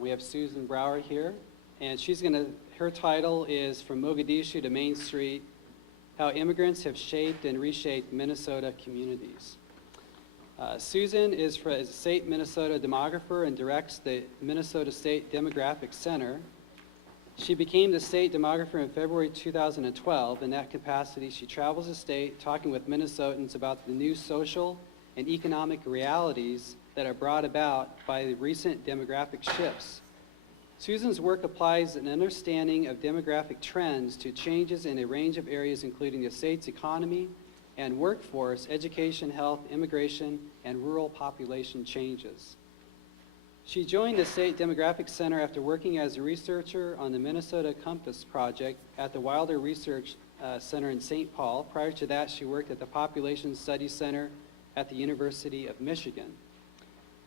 We have Susan Brower here, and her title is From Mogadishu to Main Street, How Immigrants Have Shaped and Reshaped Minnesota Communities. Susan is a state Minnesota demographer and directs the Minnesota State Demographic Center. She became the state demographer in February 2012. In that capacity, she travels the state talking with Minnesotans about the new social and economic realities that are brought about by the recent demographic shifts. Susan's work applies an understanding of demographic trends to changes in a range of areas, including the state's economy and workforce, education, health, immigration, and rural population changes. She joined the State Demographic Center after working as a researcher on the Minnesota Compass Project at the Wilder Research Center in St. Paul. Prior to that, she worked at the Population Studies Center at the University of Michigan.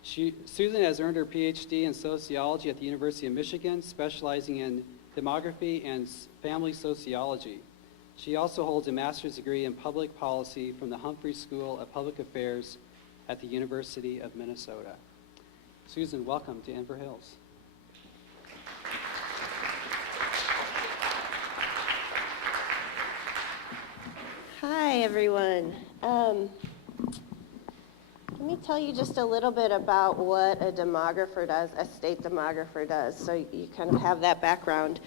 Susan has earned her PhD in sociology at the University of Michigan, specializing in demography and family sociology. She also holds a master's degree in public policy from the Humphrey School of Public Affairs at the University of Minnesota. Susan, welcome to Inver Hills. Hi, everyone. Let me tell you just a little bit about what a demographer does, a state demographer does, so you kind of have that background.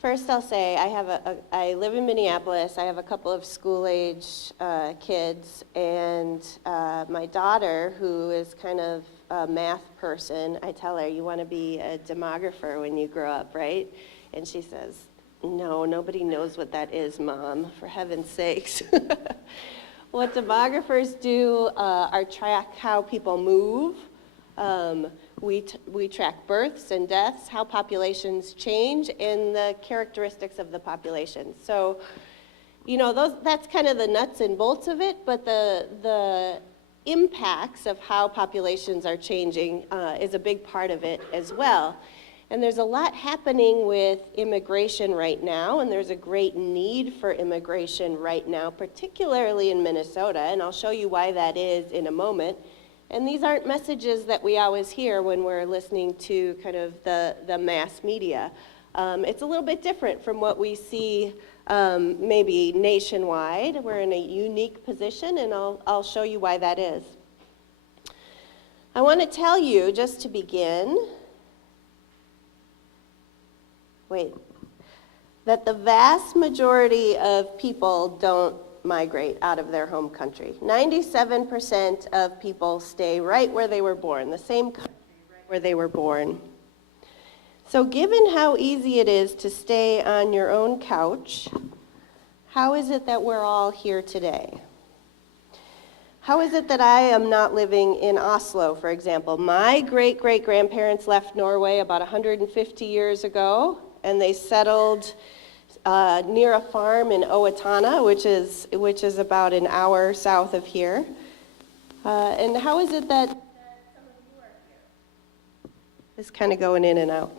First, I'll say I live in Minneapolis. I have a couple of school-age kids, and my daughter, who is kind of a math person, I tell her, you want to be a demographer when you grow up, right? And she says, no, nobody knows what that is, Mom, for heaven's sakes. What demographers do are track how people move. We track births and deaths, how populations change, and the characteristics of the population. So, you know, that's kind of the nuts and bolts of it, but the impacts of how populations are changing is a big part of it as well. And there's a lot happening with immigration right now, and there's a great need for immigration right now, particularly in Minnesota, and I'll show you why that is in a moment. And these aren't messages that we always hear when we're listening to kind of the mass media. It's a little bit different from what we see maybe nationwide. We're in a unique position, and I'll show you why that is. I want to tell you, just to begin, that the vast majority of people don't migrate out of their home country. 97% of people stay right where they were born, the same country right where they were born. So given how easy it is to stay on your own couch, how is it that we're all here today? How is it that I am not living in Oslo, for example? My great-great-grandparents left Norway about 150 years ago, and they settled near a farm in Owatonna, which is about an hour south of here. And how is it that some of you are here? It's kind of going in and out.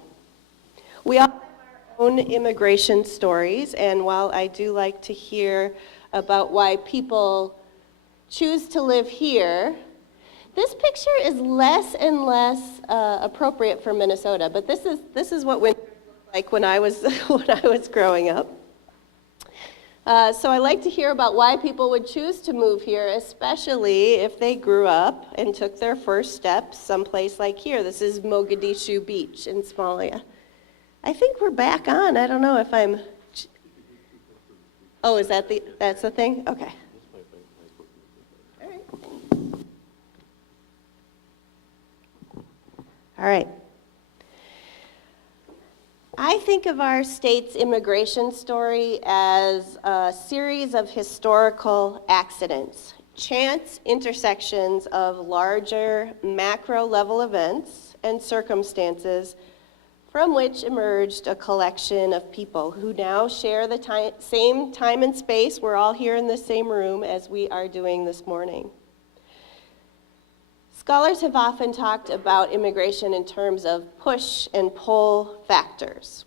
We all have our own immigration stories, and while I do like to hear about why people choose to live here, this picture is less and less appropriate for Minnesota, but this is what winter looked like when I was growing up. So I like to hear about why people would choose to move here, especially if they grew up and took their first steps someplace like here. This is Mogadishu Beach in Somalia. I think we're back on. I don't know if I'm... Oh, is that's the thing? Okay. All right. I think of our state's immigration story as a series of historical accidents, chance intersections of larger macro-level events and circumstances from which emerged a collection of people who now share the same time and space. We're all here in the same room as we are doing this morning. Scholars have often talked about immigration in terms of push and pull factors.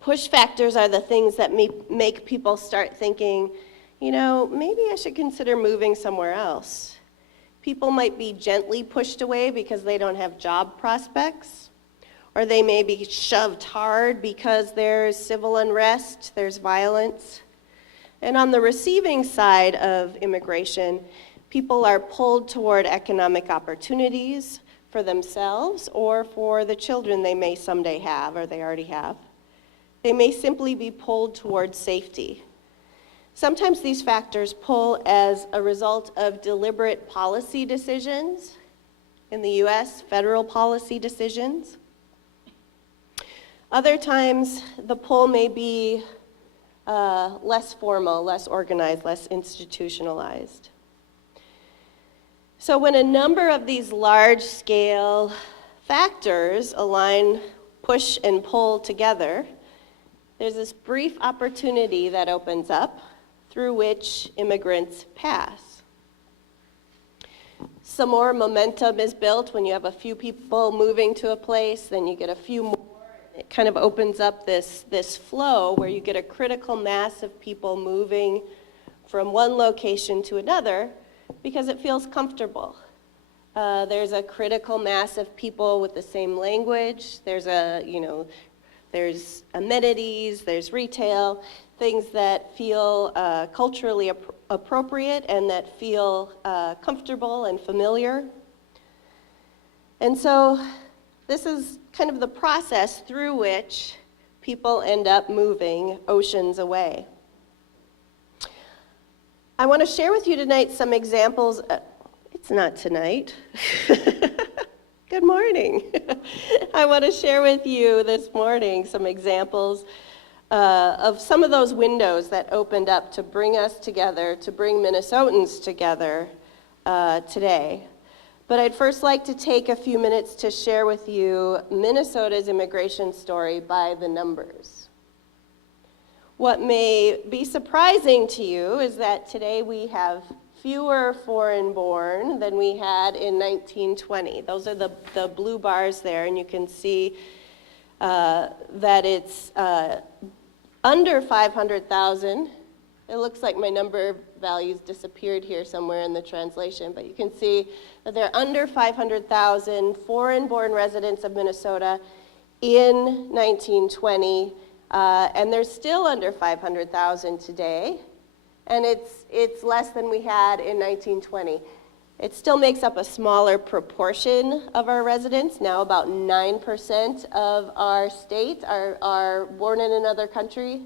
Push factors are the things that make people start thinking, you know, maybe I should consider moving somewhere else. People might be gently pushed away because they don't have job prospects, or they may be shoved hard because there's civil unrest, there's violence. And on the receiving side of immigration, people are pulled toward economic opportunities for themselves or for the children they may someday have or they already have. They may simply be pulled toward safety. Sometimes these factors pull as a result of deliberate policy decisions in the US, federal policy decisions. Other times, the pull may be less formal, less organized, less institutionalized. So when a number of these large-scale factors align, push, and pull together, there's this brief opportunity that opens up through which immigrants pass. Some more momentum is built when you have a few people moving to a place, then you get a few more. It kind of opens up this flow where you get a critical mass of people moving from one location to another because it feels comfortable. There's a critical mass of people with the same language. There's amenities, there's retail, things that feel culturally appropriate and that feel comfortable and familiar. And so this is kind of the process through which people end up moving oceans away. I want to share with you tonight some examples. It's not tonight. Good morning. I want to share with you this morning some examples of some of those windows that opened up to bring us together, to bring Minnesotans together today. But I'd first like to take a few minutes to share with you Minnesota's immigration story by the numbers. What may be surprising to you is that today we have fewer foreign-born than we had in 1920. Those are the blue bars there, and you can see that it's under 500,000. It looks like my number values disappeared here somewhere in the translation, but you can see that there are under 500,000 foreign-born residents of Minnesota in 1920, and there's still under 500,000 today, and it's less than we had in 1920. It still makes up a smaller proportion of our residents. Now about 9% of our state are born in another country.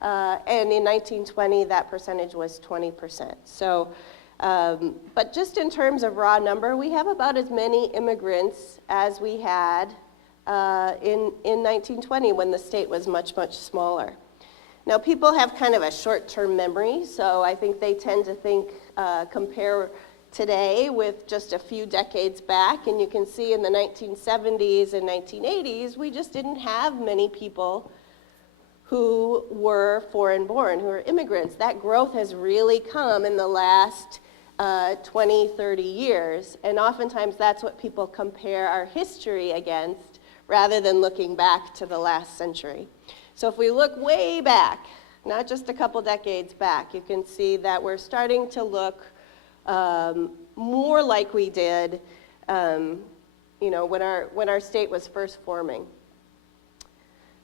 And in 1920, that percentage was 20%. So, but just in terms of raw number, we have about as many immigrants as we had in 1920 when the state was much, much smaller. Now, people have kind of a short-term memory, so I think they tend to compare today with just a few decades back, and you can see in the 1970s and 1980s, we just didn't have many people who were foreign-born, who were immigrants. That growth has really come in the last 20, 30 years, and oftentimes that's what people compare our history against rather than looking back to the last century. So if we look way back, not just a couple decades back, you can see that we're starting to look more like we did when our state was first forming.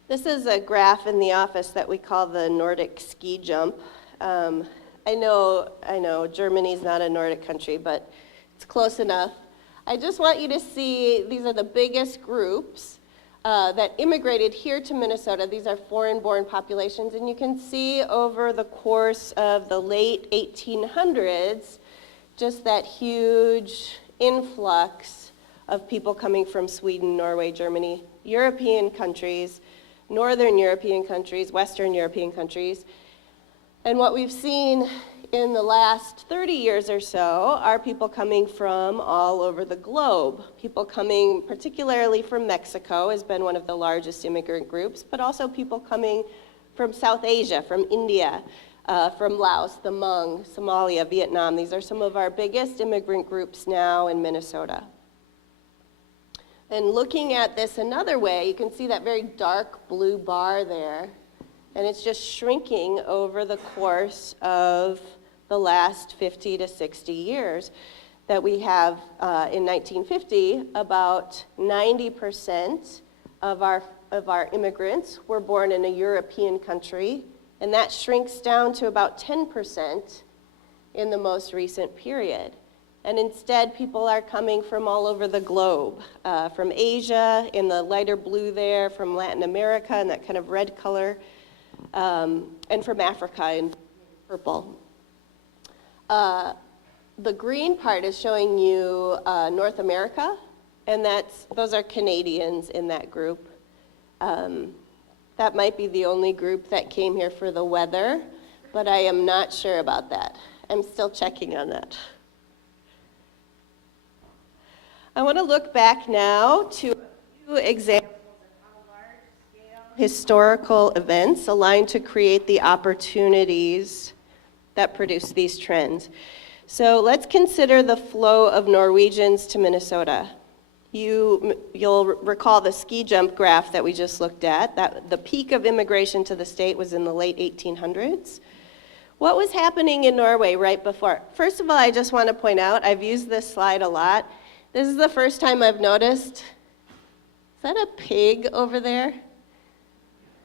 This is a graph in the office that we call the Nordic Ski Jump. I know Germany's not a Nordic country, but it's close enough. I just want you to see, these are the biggest groups that immigrated here to Minnesota. These are foreign-born populations, and you can see over the course of the late 1800s, just that huge influx of people coming from Sweden, Norway, Germany, European countries, Northern European countries, Western European countries. And what we've seen in the last 30 years or so are people coming from all over the globe. People coming particularly from Mexico has been one of the largest immigrant groups, but also people coming from South Asia, from India, from Laos, the Hmong, Somalia, Vietnam. These are some of our biggest immigrant groups now in Minnesota. And looking at this another way, you can see that very dark blue bar there, and it's just shrinking over the course of the last 50 to 60 years. that we have in 1950, about 90% of our immigrants were born in a European country, and that shrinks down to about 10% in the most recent period. And instead, people are coming from all over the globe, from Asia in the lighter blue there, from Latin America in that kind of red color, and from Africa in purple. The green part is showing you North America, and those are Canadians in that group. That might be the only group that came here for the weather, but I am not sure about that. I'm still checking on that. I want to look back now to a few examples of how large-scale historical events align to create the opportunities that produce these trends. So let's consider the flow of Norwegians to Minnesota. You'll recall the ski jump graph that we just looked at, that the peak of immigration to the state was in the late 1800s. What was happening in Norway right before? First of all, I just want to point out, I've used this slide a lot. This is the first time I've noticed, is that a pig over there?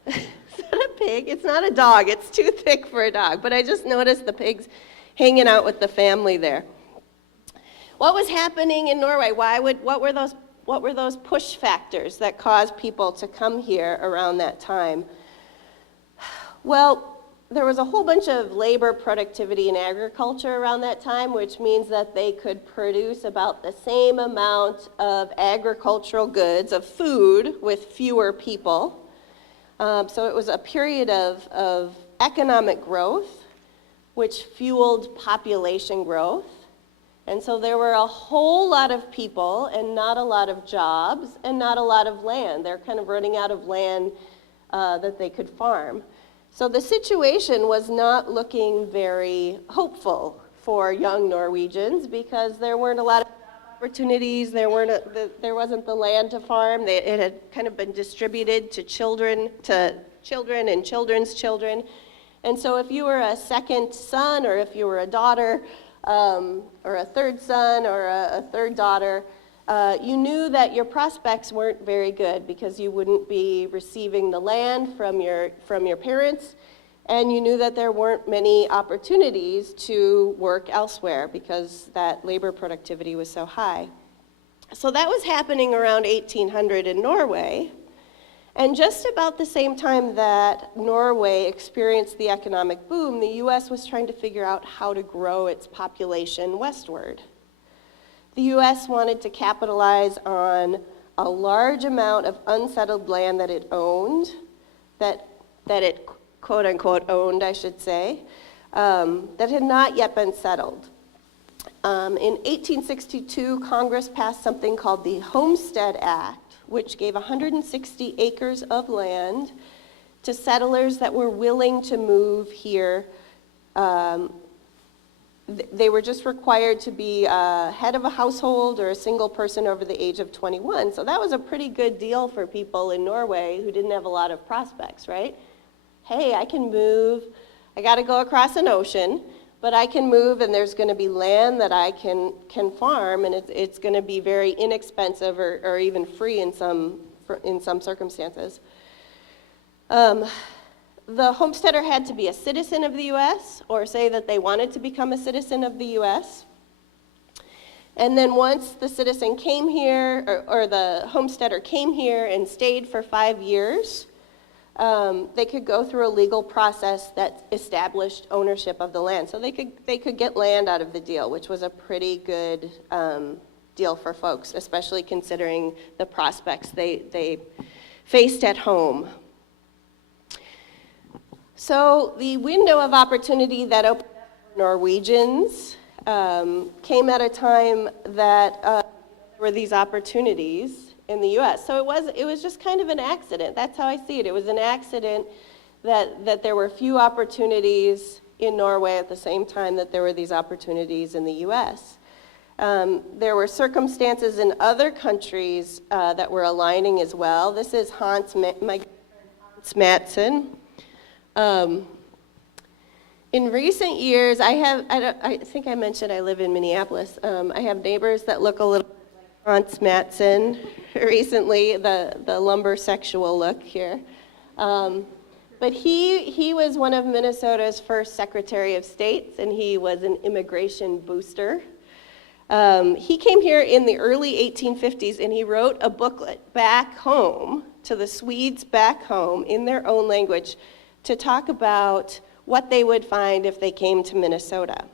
Is that a pig? It's not a dog, it's too thick for a dog, but I just noticed the pigs hanging out with the family there. What was happening in Norway? What were those push factors that caused people to come here around that time? Well, there was a whole bunch of labor productivity in agriculture around that time, which means that they could produce about the same amount of agricultural goods, of food, with fewer people. So it was a period of economic growth, which fueled population growth. And so there were a whole lot of people and not a lot of jobs and not a lot of land. They're kind of running out of land that they could farm. So the situation was not looking very hopeful for young Norwegians because there weren't a lot of opportunities, there wasn't the land to farm. It had kind of been distributed to children and children's children. And so if you were a second son or if you were a daughter or a third son or a third daughter, you knew that your prospects weren't very good because you wouldn't be receiving the land from your parents, and you knew that there weren't many opportunities to work elsewhere because that labor productivity was so high. So that was happening around 1800 in Norway, and just about the same time that Norway experienced the economic boom, the US was trying to figure out how to grow its population westward. The U.S. wanted to capitalize on a large amount of unsettled land that it owned, that it quote unquote owned, I should say, that had not yet been settled. In 1862, Congress passed something called the Homestead Act, which gave 160 acres of land to settlers that were willing to move here. They were just required to be head of a household or a single person over the age of 21. So that was a pretty good deal for people in Norway who didn't have a lot of prospects, right? Hey, I can move. I got to go across an ocean, but I can move and there's going to be land that I can farm, and it's going to be very inexpensive or even free in some circumstances. The homesteader had to be a citizen of the U.S. or say that they wanted to become a citizen of the U.S. And then once the citizen came here, or the homesteader came here and stayed for 5 years, they could go through a legal process that established ownership of the land. So they could get land out of the deal, which was a pretty good deal for folks, especially considering the prospects they faced at home. So the window of opportunity that opened up for Norwegians came at a time that there were these opportunities in the U.S. So it was just kind of an accident. That's how I see it. It was an accident that there were few opportunities in Norway at the same time that there were these opportunities in the U.S. There were circumstances in other countries that were aligning as well. This is my friend Hans Matson. In recent years, I think I mentioned I live in Minneapolis. I have neighbors that look a little like Aunt Matson recently, the lumber sexual look here. But he was one of Minnesota's first Secretary of States, and he was an immigration booster. He came here in the early 1850s, and he wrote a booklet back home to the Swedes back home in their own language to talk about what they would find if they came to Minnesota.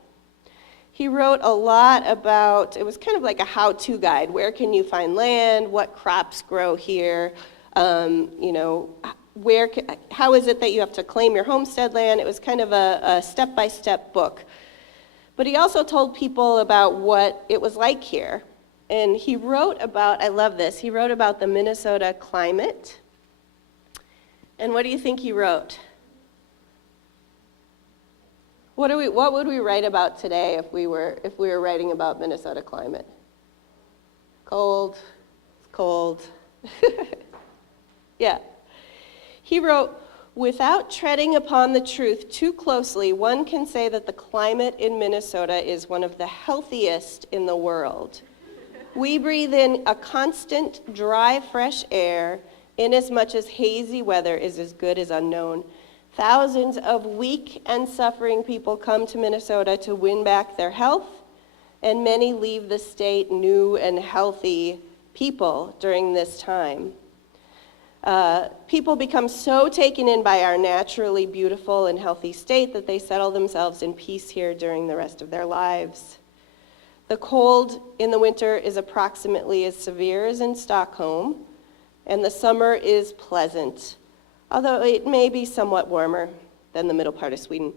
He wrote a lot about, it was kind of like a how-to guide. Where can you find land? What crops grow here? You know, how is it that you have to claim your homestead land? It was kind of a step-by-step book. But he also told people about what it was like here. And he wrote about, I love this, he wrote about the Minnesota climate. And what do you think he wrote? What would we write about today if we were writing about Minnesota climate? Cold, it's cold. Yeah. He wrote, without treading upon the truth too closely, one can say that the climate in Minnesota is one of the healthiest in the world. We breathe in a constant, dry, fresh air, inasmuch as hazy weather is as good as unknown. Thousands of weak and suffering people come to Minnesota to win back their health, and many leave the state new and healthy people during this time. People become so taken in by our naturally beautiful and healthy state that they settle themselves in peace here during the rest of their lives. The cold in the winter is approximately as severe as in Stockholm, and the summer is pleasant, although it may be somewhat warmer than the middle part of Sweden.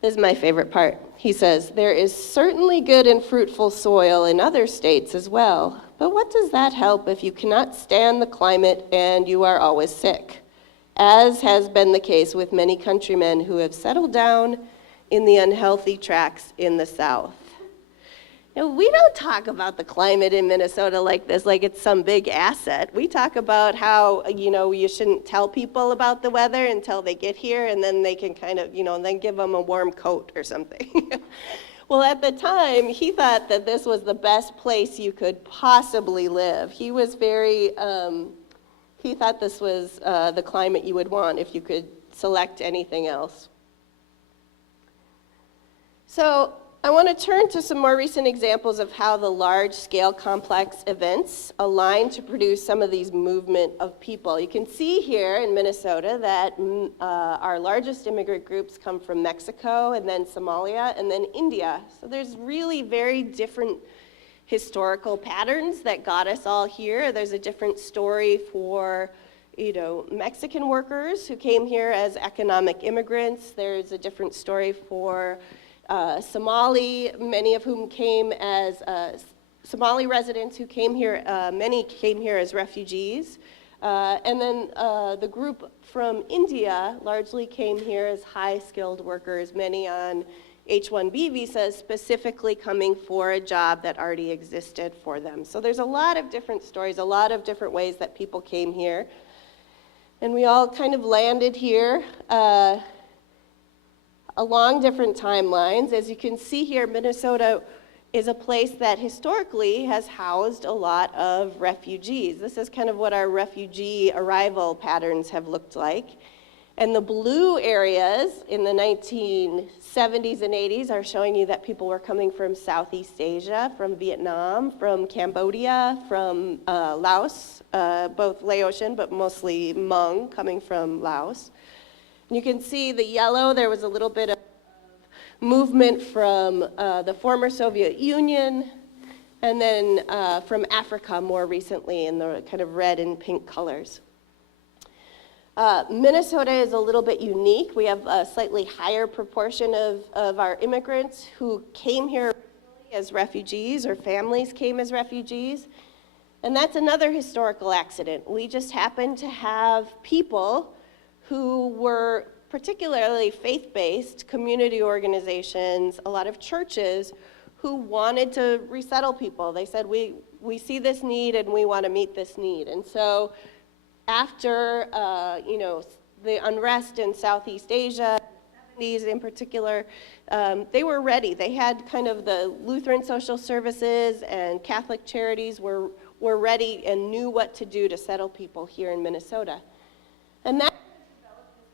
This is my favorite part. He says, there is certainly good and fruitful soil in other states as well, but what does that help if you cannot stand the climate and you are always sick, as has been the case with many countrymen who have settled down in the unhealthy tracts in the South. Now, we don't talk about the climate in Minnesota like this, like it's some big asset. We talk about how, you shouldn't tell people about the weather until they get here, and then they can kind of, then give them a warm coat or something. Well, at the time, he thought that this was the best place you could possibly live. He was he thought this was the climate you would want if you could select anything else. So, I want to turn to some more recent examples of how the large-scale complex events align to produce some of these movement of people. You can see here in Minnesota that our largest immigrant groups come from Mexico, and then Somalia, and then India. So there's really very different historical patterns that got us all here. There's a different story for Mexican workers who came here as economic immigrants. There's a different story for Somali, many of whom came as Somali residents who came here, many came here as refugees. And then the group from India largely came here as high-skilled workers, many on H-1B visas, specifically coming for a job that already existed for them. So there's a lot of different stories, a lot of different ways that people came here. And we all kind of landed here along different timelines. As you can see here, Minnesota is a place that historically has housed a lot of refugees. This is kind of what our refugee arrival patterns have looked like. And the blue areas in the 1970s and 80s are showing you that people were coming from Southeast Asia, from Vietnam, from Cambodia, from Laos, both Laotian, but mostly Hmong coming from Laos. You can see the yellow, there was a little bit of movement from the former Soviet Union, and then from Africa more recently in the kind of red and pink colors. Minnesota is a little bit unique. We have a slightly higher proportion of our immigrants who came here as refugees, or families came as refugees. And that's another historical accident. We just happened to have people who were particularly faith-based, community organizations, a lot of churches who wanted to resettle people. They said, we see this need and we want to meet this need. And so after the unrest in Southeast Asia, 70s in particular, they were ready. They had kind of the Lutheran social services and Catholic charities were ready and knew what to do to settle people here in Minnesota. And that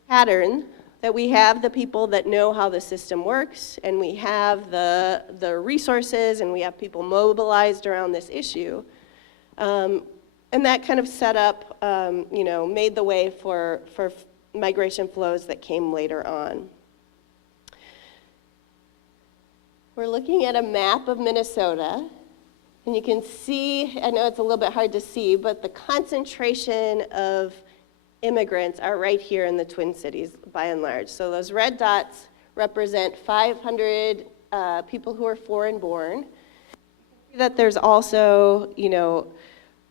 pattern that we have the people that know how the system works, and we have the resources, and we have people mobilized around this issue. And that kind of set up, made the way for migration flows that came later on. We're looking at a map of Minnesota, and you can see, I know it's a little bit hard to see, but the concentration of immigrants are right here in the Twin Cities by and large. So those red dots represent 500 people who are foreign-born. That there's also,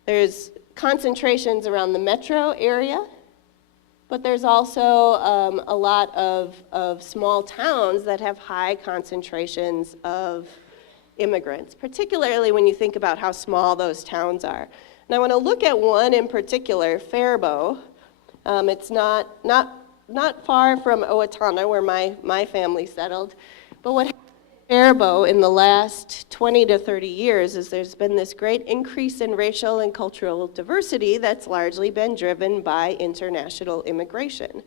there's concentrations around the metro area, but there's also a lot of small towns that have high concentrations of immigrants, particularly when you think about how small those towns are. And I want to look at one in particular, Faribault. It's not far from Owatonna, where my family settled. But what happened in Faribault in the last 20 to 30 years is there's been this great increase in racial and cultural diversity that's largely been driven by international immigration.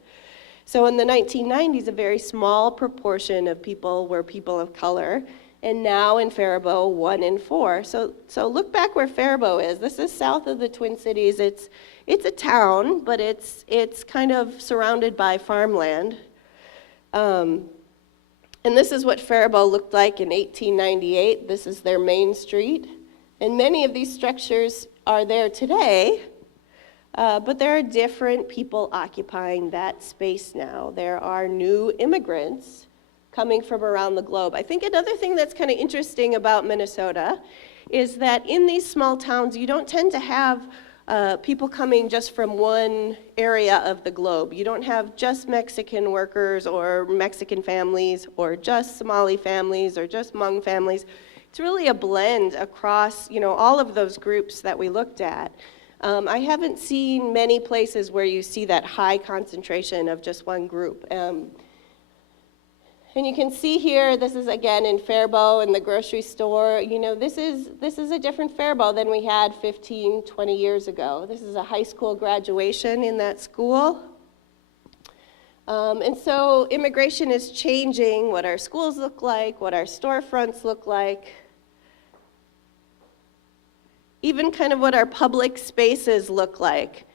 So in the 1990s, a very small proportion of people were people of color, and now in Faribault, 1 in 4. So look back where Faribault is. This is south of the Twin Cities. It's a town, but it's kind of surrounded by farmland. And this is what Faribault looked like in 1898. This is their main street. And many of these structures are there today, but there are different people occupying that space now. There are new immigrants coming from around the globe. I think another thing that's kind of interesting about Minnesota is that in these small towns, you don't tend to have people coming just from one area of the globe. You don't have just Mexican workers or Mexican families or just Somali families or just Hmong families. It's really a blend across, all of those groups that we looked at. I haven't seen many places where you see that high concentration of just one group. And you can see here, this is again in Faribault in the grocery store. This is a different Faribault than we had 15, 20 years ago. This is a high school graduation in that school. And so immigration is changing what our schools look like, what our storefronts look like, even kind of what our public spaces look like.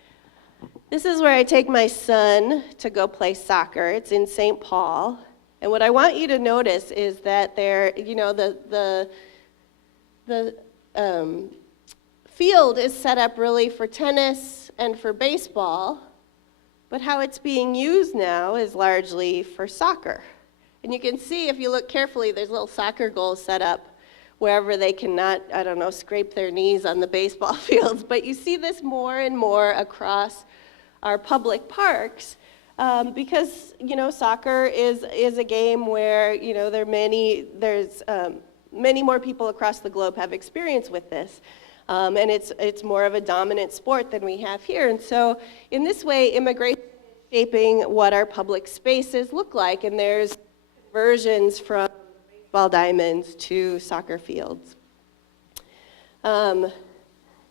This is where I take my son to go play soccer. It's in St. Paul. And what I want you to notice is that there, the field is set up really for tennis and for baseball, but how it's being used now is largely for soccer. And you can see, if you look carefully, there's little soccer goals set up wherever they cannot, scrape their knees on the baseball fields. But you see this more and more across our public parks. Because soccer is a game where there's many more people across the globe have experience with this, and it's more of a dominant sport than we have here. And so in this way, immigration is shaping what our public spaces look like, and there's conversions from baseball diamonds to soccer fields.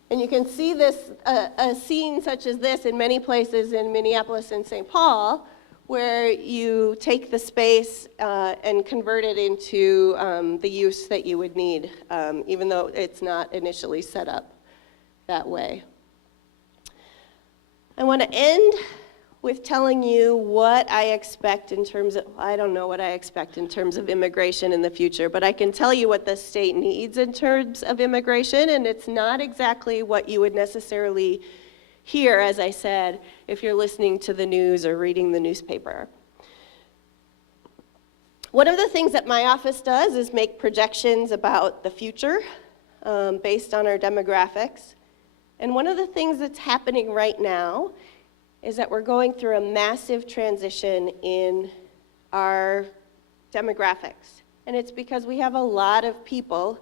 And you can see this, a scene such as this in many places in Minneapolis and St. Paul, where you take the space and convert it into the use that you would need, even though it's not initially set up that way. I want to end with telling you what I expect in terms of, I don't know what I expect in terms of immigration in the future, but I can tell you what the state needs in terms of immigration, and it's not exactly what you would necessarily hear, as I said, if you're listening to the news or reading the newspaper. One of the things that my office does is make projections about the future based on our demographics. And one of the things that's happening right now is that we're going through a massive transition in our demographics. And it's because we have a lot of people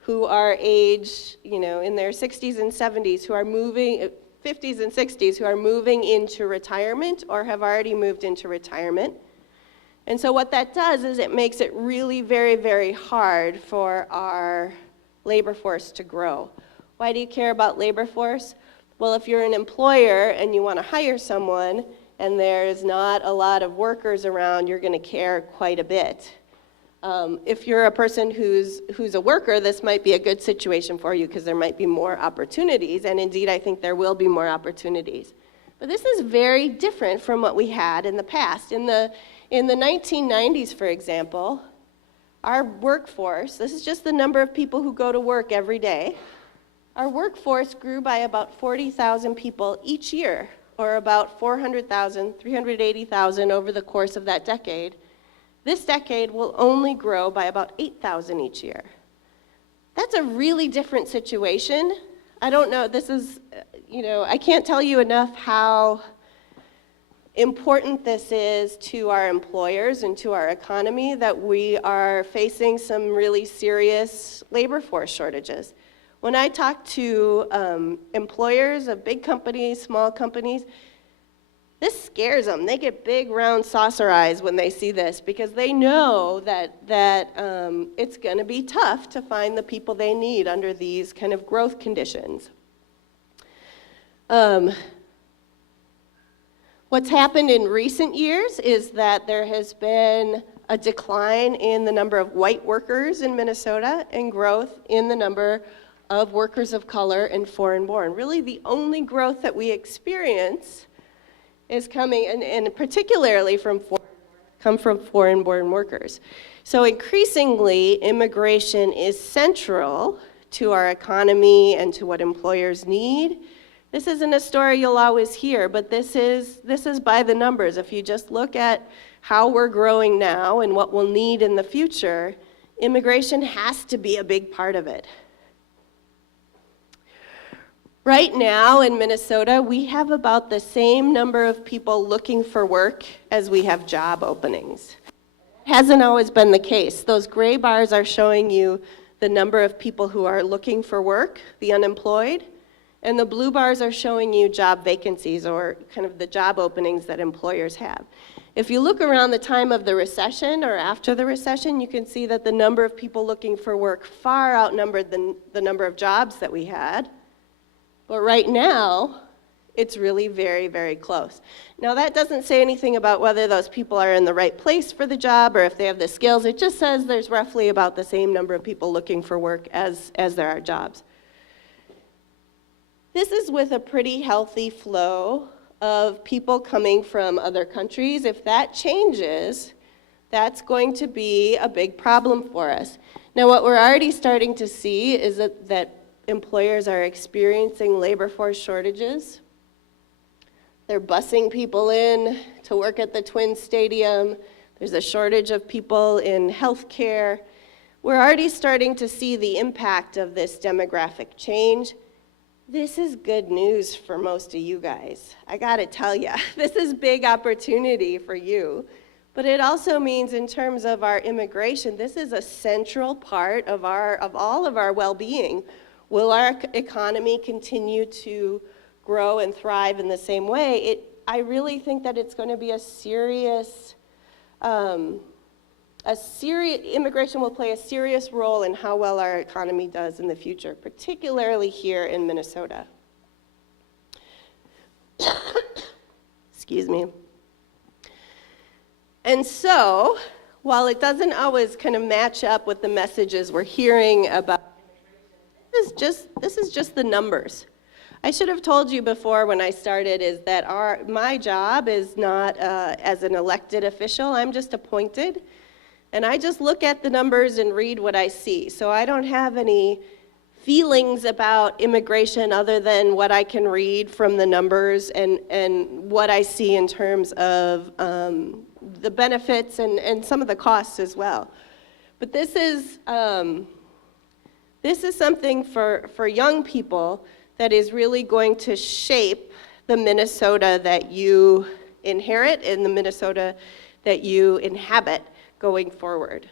who are age, in their 60s and 70s, who are moving, 50s and 60s, who are moving into retirement or have already moved into retirement. And so what that does is it makes it really very, very hard for our labor force to grow. Why do you care about labor force? Well, if you're an employer and you want to hire someone and there's not a lot of workers around, you're going to care quite a bit. If you're a person who's a worker, this might be a good situation for you because there might be more opportunities, and indeed I think there will be more opportunities. But this is very different from what we had in the past. In the 1990s, for example, our workforce, this is just the number of people who go to work every day, our workforce grew by about 40,000 people each year, or about 400,000, 380,000 over the course of that decade. This decade will only grow by about 8,000 each year. That's a really different situation. I don't know, this is, I can't tell you enough how important this is to our employers and to our economy that we are facing some really serious labor force shortages. When I talk to employers of big companies, small companies, this scares them. They get big, round saucer eyes when they see this because they know that it's going to be tough to find the people they need under these kind of growth conditions. What's happened in recent years is that there has been a decline in the number of white workers in Minnesota and growth in the number of workers of color and foreign-born. Really, the only growth that we experience is coming, and particularly from foreign-born workers. So increasingly, immigration is central to our economy and to what employers need. This isn't a story you'll always hear, but this is by the numbers. If you just look at how we're growing now and what we'll need in the future, immigration has to be a big part of it. Right now in Minnesota, we have about the same number of people looking for work as we have job openings. Hasn't always been the case. Those gray bars are showing you the number of people who are looking for work, the unemployed, and the blue bars are showing you job vacancies or kind of the job openings that employers have. If you look around the time of the recession or after the recession, you can see that the number of people looking for work far outnumbered the number of jobs that we had. But right now, it's really very, very close. Now that doesn't say anything about whether those people are in the right place for the job or if they have the skills. It just says there's roughly about the same number of people looking for work as there are jobs. This is with a pretty healthy flow of people coming from other countries. If that changes, that's going to be a big problem for us. Now what we're already starting to see is that employers are experiencing labor force shortages. They're busing people in to work at the Twin Stadium. There's a shortage of people in healthcare. We're already starting to see the impact of this demographic change. This is good news for most of you guys. I gotta tell you, this is big opportunity for you. But it also means in terms of our immigration, this is a central part of all of our well-being. Will our economy continue to grow and thrive in the same way? I really think that it's going to be immigration will play a serious role in how well our economy does in the future, particularly here in Minnesota. Excuse me. And so, while it doesn't always kind of match up with the messages we're hearing about this is just the numbers. I should have told you before when I started is that my job is not as an elected official. I'm just appointed, and I just look at the numbers and read what I see. So I don't have any feelings about immigration other than what I can read from the numbers and what I see in terms of the benefits and some of the costs as well. But this is something for young people that is really going to shape the Minnesota that you inherit and the Minnesota that you inhabit going forward.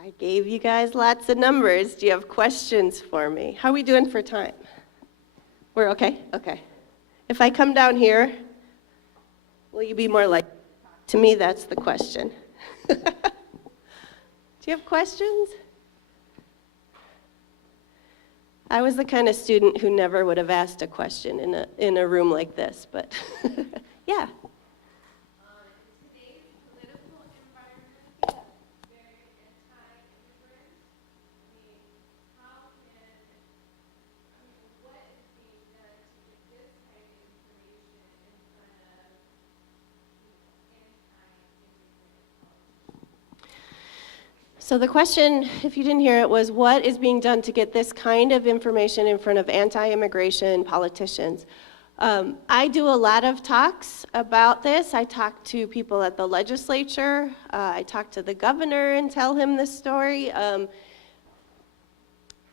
I gave you guys lots of numbers. Do you have questions for me? How are we doing for time? We're okay? Okay. If I come down here, will you be more like To me, that's the question. Do you have questions? I was the kind of student who never would have asked a question in a room like this, but yeah. Today's political environment is very anti-immigrant. I mean, what is being done to get this kind of information in front of anti-immigrant politicians? So the question, if you didn't hear it, was what is being done to get this kind of information in front of anti-immigration politicians? I do a lot of talks about this. I talk to people at the legislature. I talk to the governor and tell him this story.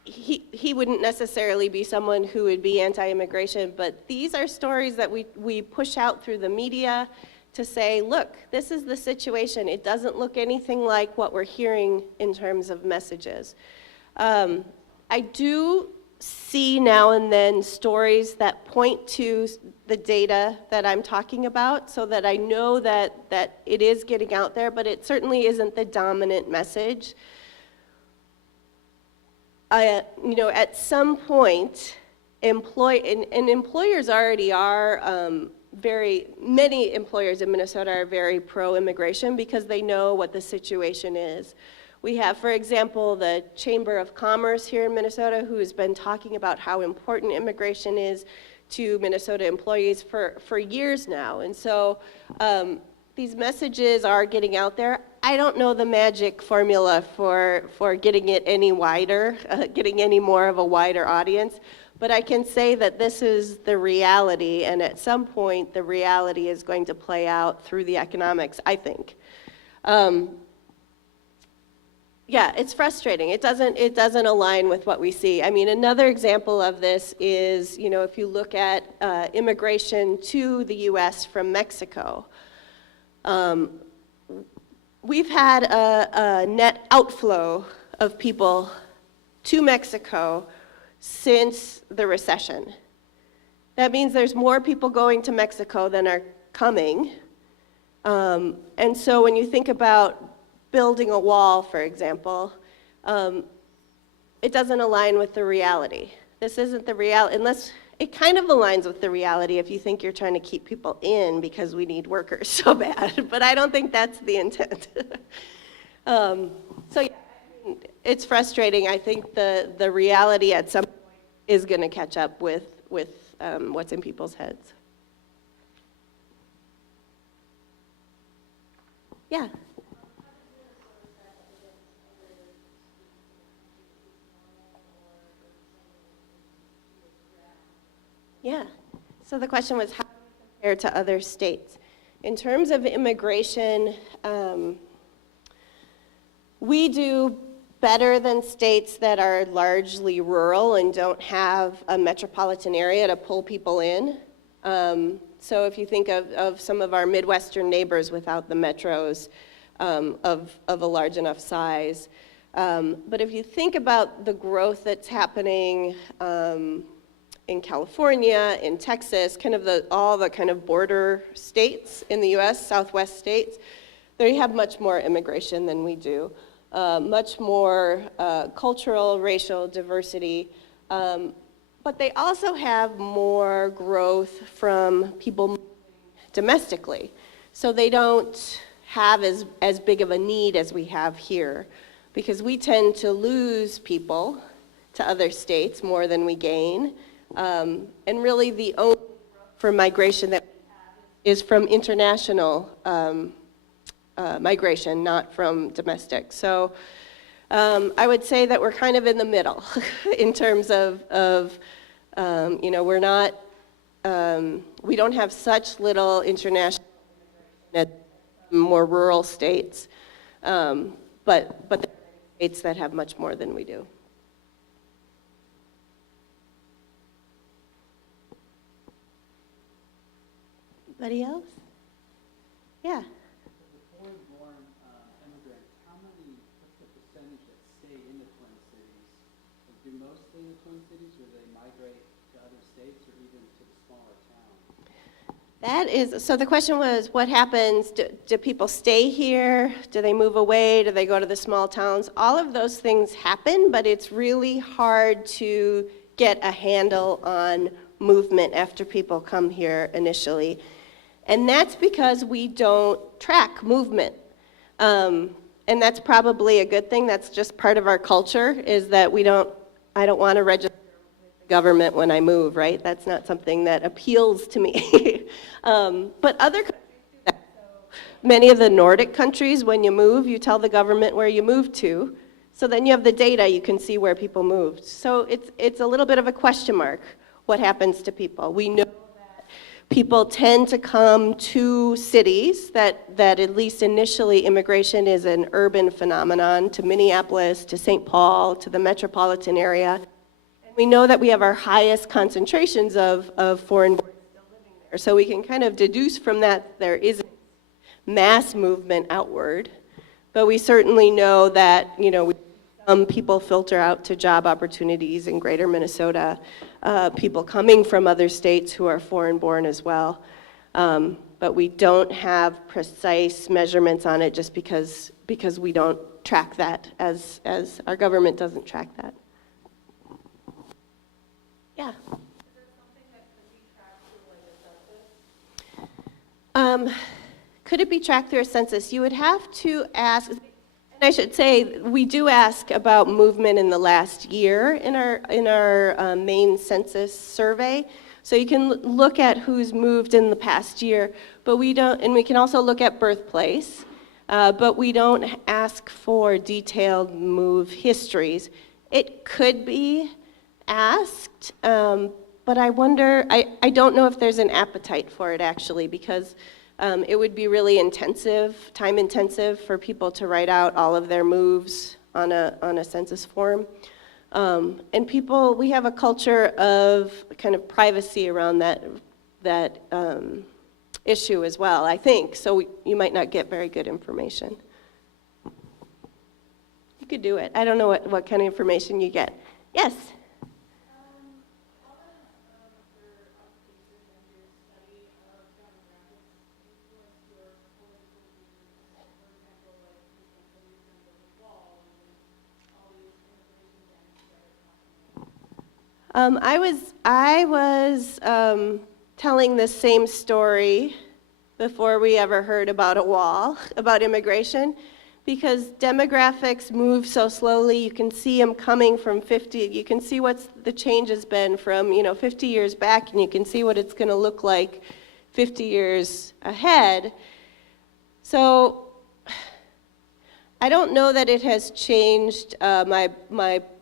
He wouldn't necessarily be someone who would be anti-immigration, but these are stories that we push out through the media to say, look, this is the situation. It doesn't look anything like what we're hearing in terms of messages. I do see now and then stories that point to the data that I'm talking about so that I know that it is getting out there, but it certainly isn't the dominant message. At some point, employers already are many employers in Minnesota are very pro-immigration because they know what the situation is. We have, for example, the Chamber of Commerce here in Minnesota who has been talking about how important immigration is to Minnesota employees for years now. And so these messages are getting out there. I don't know the magic formula for getting it any wider, getting any more of a wider audience. But I can say that this is the reality, and at some point, the reality is going to play out through the economics, I think. Yeah, it's frustrating. It doesn't align with what we see. I mean, another example of this is, if you look at immigration to the U.S. from Mexico. We've had a net outflow of people to Mexico since the recession. That means there's more people going to Mexico than are coming. And so when you think about building a wall, for example, it doesn't align with the reality. This isn't the reality, unless it kind of aligns with the reality if you think you're trying to keep people in because we need workers so bad, but I don't think that's the intent. So yeah, it's frustrating. I think the reality at some point is going to catch up with what's in people's heads. Yeah. Yeah. So the question was, how do we compare to other states? In terms of immigration, we do better than states that are largely rural and don't have a metropolitan area to pull people in. So if you think of some of our Midwestern neighbors without the metros of a large enough size. But if you think about the growth that's happening in California, in Texas, kind of all the kind of border states in the US, Southwest states, they have much more immigration than we do. Much more cultural, racial diversity, but they also have more growth from people moving domestically. So they don't have as big of a need as we have here, because we tend to lose people to other states more than we gain. And really the only growth for migration that we have is from international migration, not from domestic. So I would say that we're kind of in the middle in terms of we're not, we don't have such little international migration at more rural states, but there are states that have much more than we do. Anybody else? Yeah. Foreignborn immigrants, what's the percentage that stay in the Twin Cities? Do most stay in the Twin Cities, or do they migrate to other states or even to the smaller towns? That is, so the question was, what happens? Do people stay here? Do they move away? Do they go to the small towns? All of those things happen, but it's really hard to get a handle on movement after people come here initially. And that's because we don't track movement. And that's probably a good thing. That's just part of our culture, is that I don't want to register with the government when I move, right? That's not something that appeals to me. But other countries do that. Many of the Nordic countries, when you move, you tell the government where you moved to. So then you have the data, you can see where people moved. So it's a little bit of a question mark, what happens to people. We know that people tend to come to cities, that at least initially immigration is an urban phenomenon, to Minneapolis, to St. Paul, to the metropolitan area. And we know that we have our highest concentrations of foreign-born still living there. So we can kind of deduce from that there isn't mass movement outward. But we certainly know that, some people filter out to job opportunities in greater Minnesota, people coming from other states who are foreign-born as well. But we don't have precise measurements on it just because we don't track that, as our government doesn't track that. Yeah? Is there something that could be tracked through like a census? Could it be tracked through a census? You would have to ask. I should say, we do ask about movement in the last year in our main census survey. So you can look at who's moved in the past year, but we don't, and we can also look at birthplace, but we don't ask for detailed move histories. It could be asked, but I wonder, I don't know if there's an appetite for it actually, because it would be really time intensive for people to write out all of their moves on a census form. And we have a culture of kind of privacy around that issue as well, I think. So you might not get very good information. You could do it. I don't know what kind of information you get. Yes? I was telling this same story before we ever heard about a wall, about immigration, because demographics move so slowly. You can see them coming from 50. You can see what the change has been from 50 years back, and you can see what it's going to look like 50 years ahead. So I don't know that it has changed my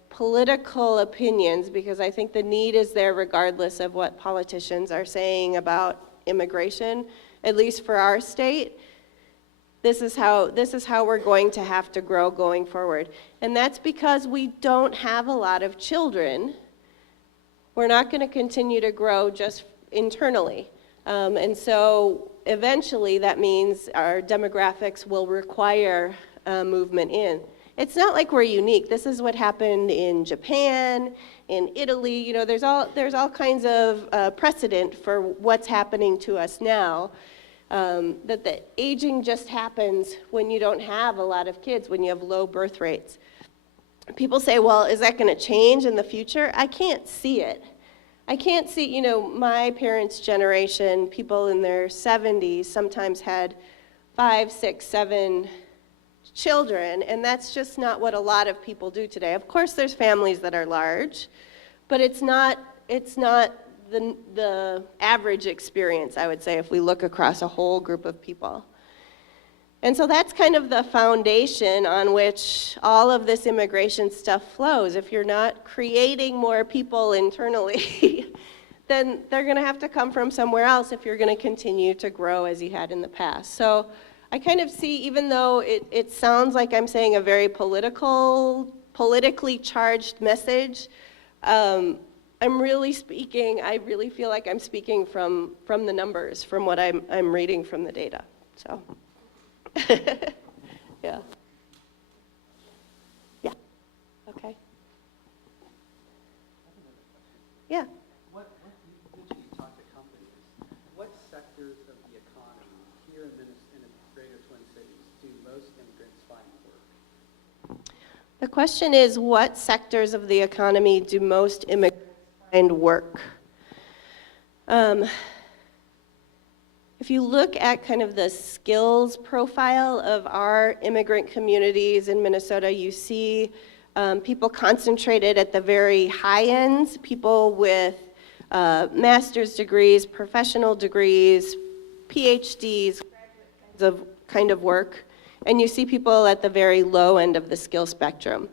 political opinions, because I think the need is there regardless of what politicians are saying about immigration, at least for our state. This is how we're going to have to grow going forward. And that's because we don't have a lot of children. We're not going to continue to grow just internally. And so eventually that means our demographics will require movement in. It's not like we're unique. This is what happened in Japan, in Italy. There's all kinds of precedent for what's happening to us now. That the aging just happens when you don't have a lot of kids, when you have low birth rates. People say, well, is that going to change in the future? I can't see it. I can't see, my parents' generation, people in their 70s sometimes had 5, 6, 7 children, and that's just not what a lot of people do today. Of course, there's families that are large, but it's not the average experience, I would say, if we look across a whole group of people. And so that's kind of the foundation on which all of this immigration stuff flows. If you're not creating more people internally, then they're going to have to come from somewhere else if you're going to continue to grow as you had in the past. So I kind of see, even though it sounds like I'm saying a very politically charged message, I really feel like I'm speaking from the numbers, from what I'm reading from the data. So, yeah. Yeah. Okay. What Yeah. you talk to companies, what sectors The question is, what sectors of the economy do most immigrants find work? If you look at kind of the skills profile of our immigrant communities in Minnesota, you see people concentrated at the very high ends, people with master's degrees, professional degrees, PhDs, kind of work. And you see people at the very low end of the skill spectrum.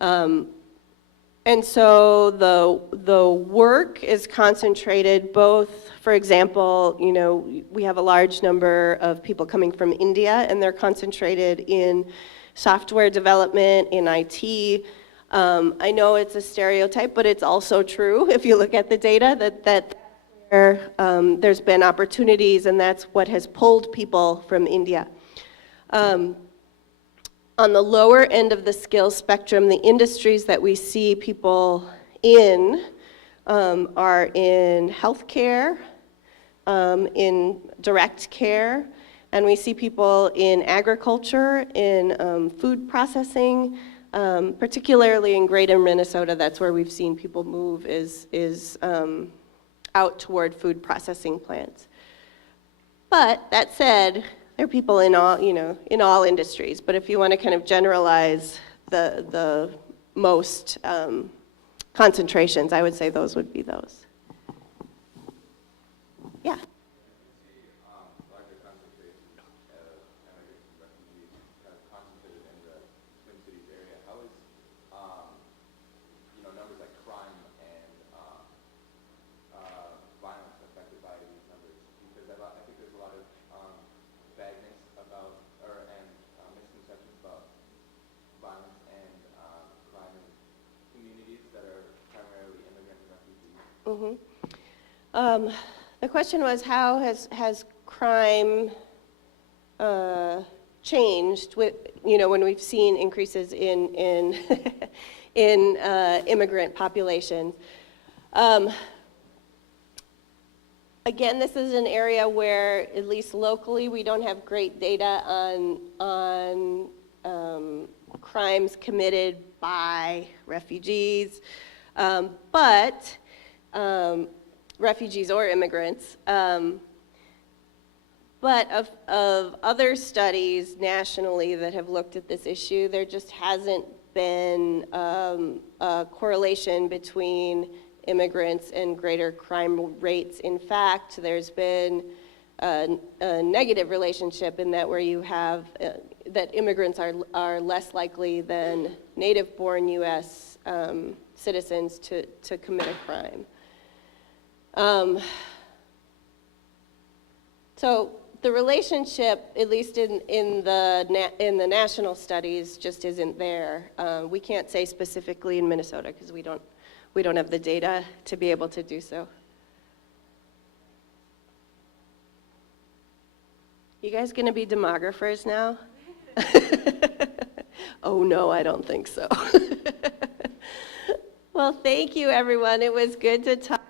And so the work is concentrated both, for example, you know, we have a large number of people coming from India, and they're concentrated in software development, in IT. I know it's a stereotype, but it's also true if you look at the data that where there's been opportunities, and that's what has pulled people from India. On the lower end of the skill spectrum, the industries that we see people in are in healthcare, in direct care, and we see people in agriculture, in food processing, particularly in greater Minnesota. That's where we've seen people move is out toward food processing plants. But that said, there are people in all, you know, in all industries, but if you want to kind of generalize the most concentrations, I would say those would be those. Yeah. Larger concentrations of immigrants and refugees concentrated in the Twin Cities area. How is, you know, numbers like crime and violence affected by these numbers? Because I think there's a lot of vagueness about, and misconceptions about violence and crime in communities that are primarily immigrant and refugees. Mm-hmm. The question was, how has crime changed with, you know, when we've seen increases in in immigrant populations? Again, this is an area where, at least locally, we don't have great data on crimes committed by refugees, but refugees or immigrants. But of other studies nationally that have looked at this issue, there just hasn't been a correlation between immigrants and greater crime rates. In fact, there's been a negative relationship in that where you have that immigrants are less likely than native-born U.S. Citizens to commit a crime. So the relationship, at least in the national studies, just isn't there. We can't say specifically in Minnesota because we don't have the data to be able to do so. You guys gonna be demographers now? Oh no, I don't think so. Well, thank you everyone. It was good to talk.